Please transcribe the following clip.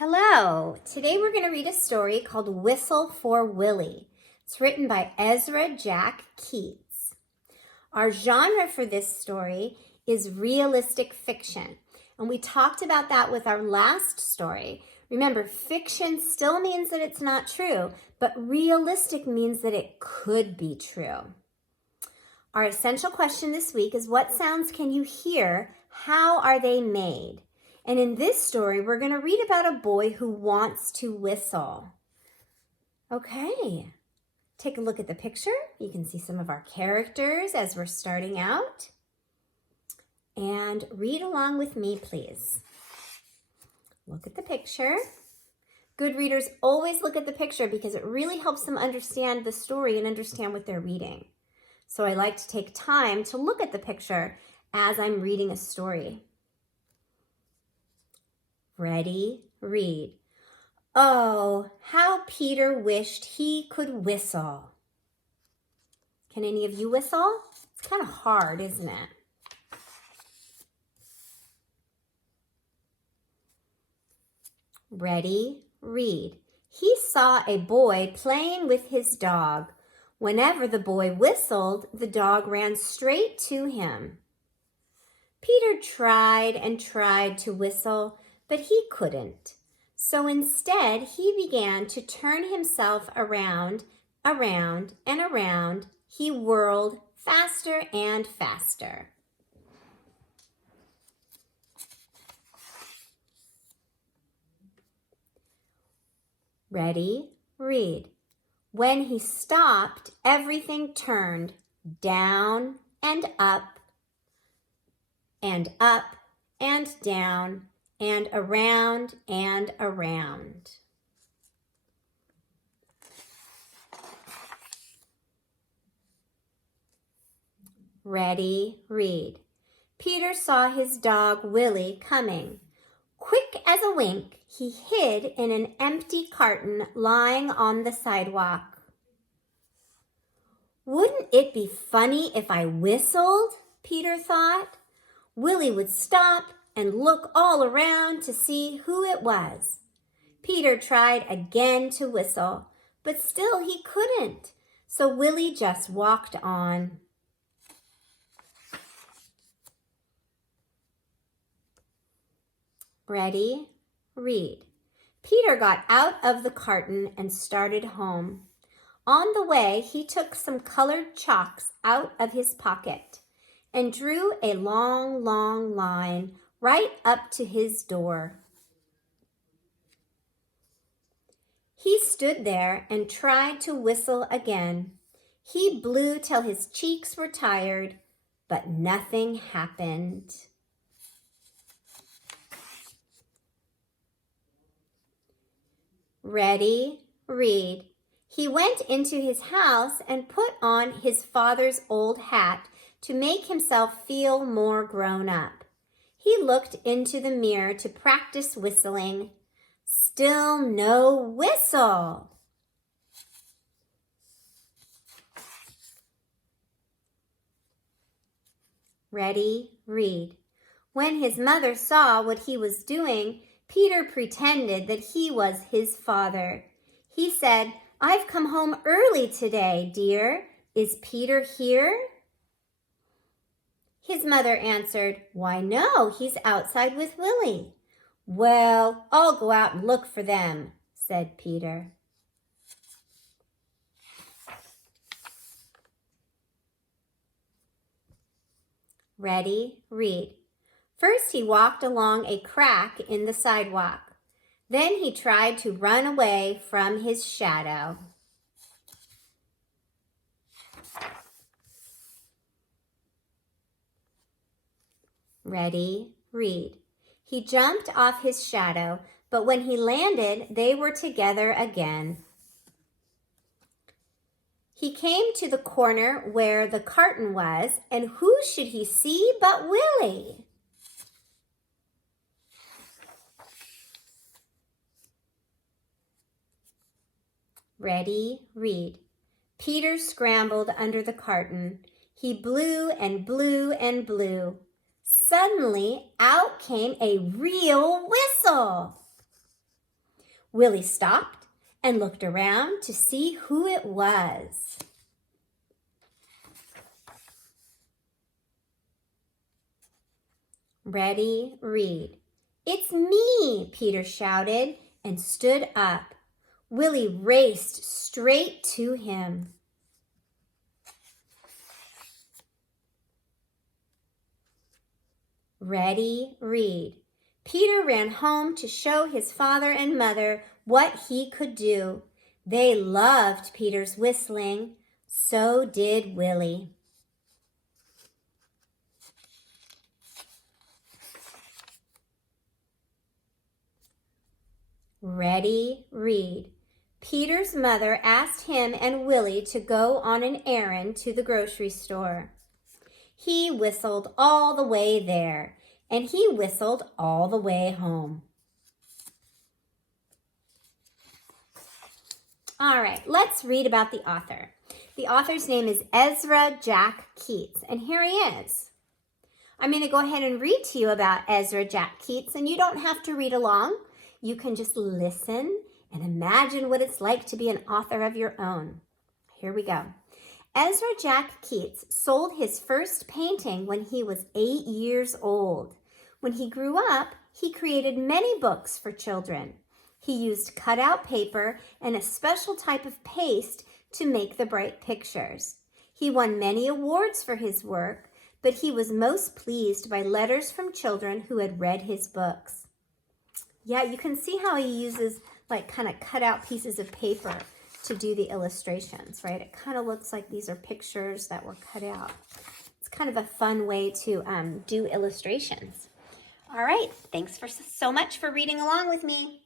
Hello! Today we're going to read a story called Whistle for Willie. It's written by Ezra Jack Keats. Our genre for this story is realistic fiction, and we talked about that with our last story. Remember, fiction still means that it's not true, but realistic means that it could be true. Our essential question this week is, what sounds can you hear? How are they made? And in this story, we're going to read about a boy who wants to whistle. Okay, take a look at the picture. You can see some of our characters as we're starting out. And read along with me, please. Look at the picture. Good readers always look at the picture because it really helps them understand the story and understand what they're reading. So I like to take time to look at the picture as I'm reading a story. Ready, read. Oh, how Peter wished he could whistle. Can any of you whistle? It's kind of hard, isn't it? Ready, read. He saw a boy playing with his dog. Whenever the boy whistled, the dog ran straight to him. Peter tried and tried to whistle, but he couldn't. So instead, he began to turn himself around, around, and around. He whirled faster and faster. Ready, read. When he stopped, everything turned down and up and up and down and around and around. Ready, read. Peter saw his dog Willie coming. Quick as a wink, he hid in an empty carton lying on the sidewalk. Wouldn't it be funny if I whistled? Peter thought. Willie would stop and look all around to see who it was. Peter tried again to whistle, but still he couldn't, so Willie just walked on. Ready, read. Peter got out of the carton and started home. On the way, he took some colored chalks out of his pocket and drew a long, long line right up to his door. He stood there and tried to whistle again. He blew till his cheeks were tired, but nothing happened. Ready, read. He went into his house and put on his father's old hat to make himself feel more grown up. He looked into the mirror to practice whistling. Still no whistle. Ready, read. When his mother saw what he was doing, Peter pretended that he was his father. He said, "I've come home early today, dear. Is Peter here?" His mother answered, "Why, no, he's outside with Willie." "Well, I'll go out and look for them," said Peter. Ready, read. First, he walked along a crack in the sidewalk. Then he tried to run away from his shadow. Ready, read. He jumped off his shadow, but when he landed, they were together again. He came to the corner where the carton was, and who should he see but Willie? Ready, read. Peter scrambled under the carton. He blew and blew and blew. Suddenly, out came a real whistle. Willie stopped and looked around to see who it was. Ready, read. "It's me," Peter shouted and stood up. Willie raced straight to him. Ready, read. Peter ran home to show his father and mother what he could do. They loved Peter's whistling. So did Willie. Ready, read. Peter's mother asked him and Willie to go on an errand to the grocery store. He whistled all the way there, and he whistled all the way home. All right, let's read about the author. The author's name is Ezra Jack Keats, and here he is. I'm going to go ahead and read to you about Ezra Jack Keats, and you don't have to read along. You can just listen and imagine what it's like to be an author of your own. Here we go. Ezra Jack Keats sold his first painting when he was 8 years old. When he grew up, he created many books for children. He used cutout paper and a special type of paste to make the bright pictures. He won many awards for his work, but he was most pleased by letters from children who had read his books. Yeah, you can see how he uses like kind of cut out pieces of paper to do the illustrations, right? It kind of looks like these are pictures that were cut out. It's kind of a fun way to do illustrations. All right, thanks so much for reading along with me.